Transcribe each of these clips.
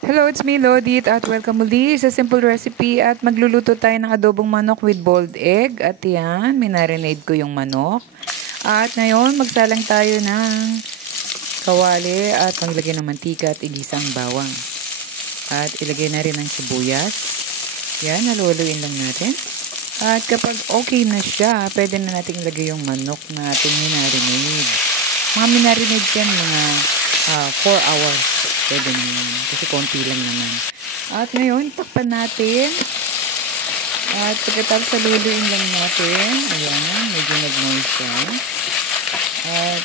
Hello, it's me, Lodit, at welcome muli sa Simple Recipe at magluluto tayo ng adobong manok with boiled egg. At yan, minarinade ko yung manok. At ngayon, magsalang tayo ng kawali at maglagay ng mantika at igisang bawang. At ilagay na rin ang sibuyas. Yan, haluluin lang natin. At kapag okay na siya, pwede na natin ilagay yung manok na ating minarinade. Mga minarinade yan, mga 4 hours. Pwede naman. Kasi konti lang naman. At ngayon, takpan natin. At pagkatapos saluluin lang natin. Ayan, medyo nag-moist siya. At,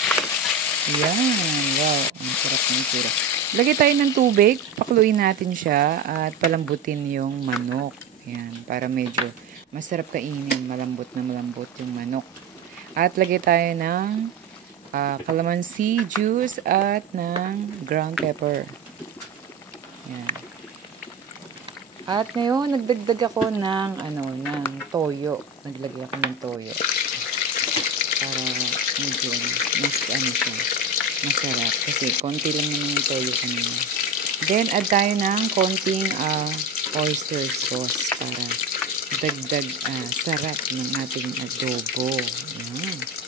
ayan. Wow, ang sarap ng itsura. Lagay tayo ng tubig. Pakuluin natin siya. At palambutin yung manok. Ayan, para medyo masarap kainin. Malambot na malambot yung manok. At lagay tayo ng calamansi juice at ng ground pepper. Yan. At ngayon, nagdagdag ako ng toyo. Naglagay ako ng toyo. Para medyo siya, masarap. Kasi konti lang naman yung toyo kanina. Then, add tayo ng konting oyster sauce para dagdag sarap ng ating adobo. Yan.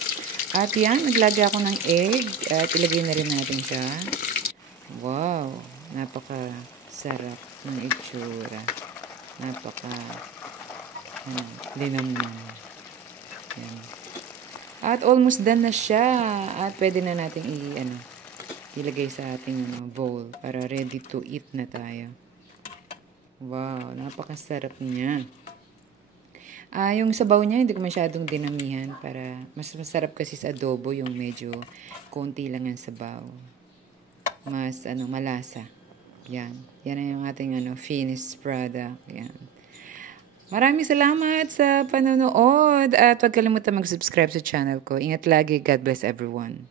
At yan, naglagay ako ng egg at ilagay na rin natin siya. Wow, napaka-sarap ng itsura. Linamnam. Yan. At almost done na siya. At pwede na natin ilagay sa ating bowl para ready to eat na tayo. Wow, napaka-sarap niya. Yung sabaw niya, hindi ko masyadong dinamihan para mas masarap kasi sa adobo yung medyo konti lang ang sabaw. Mas malasa. Yan. Yan na yung ating finished product. Yan. Maraming salamat sa panonood at huwag kalimutan mag-subscribe sa channel ko. Ingat lagi. God bless everyone.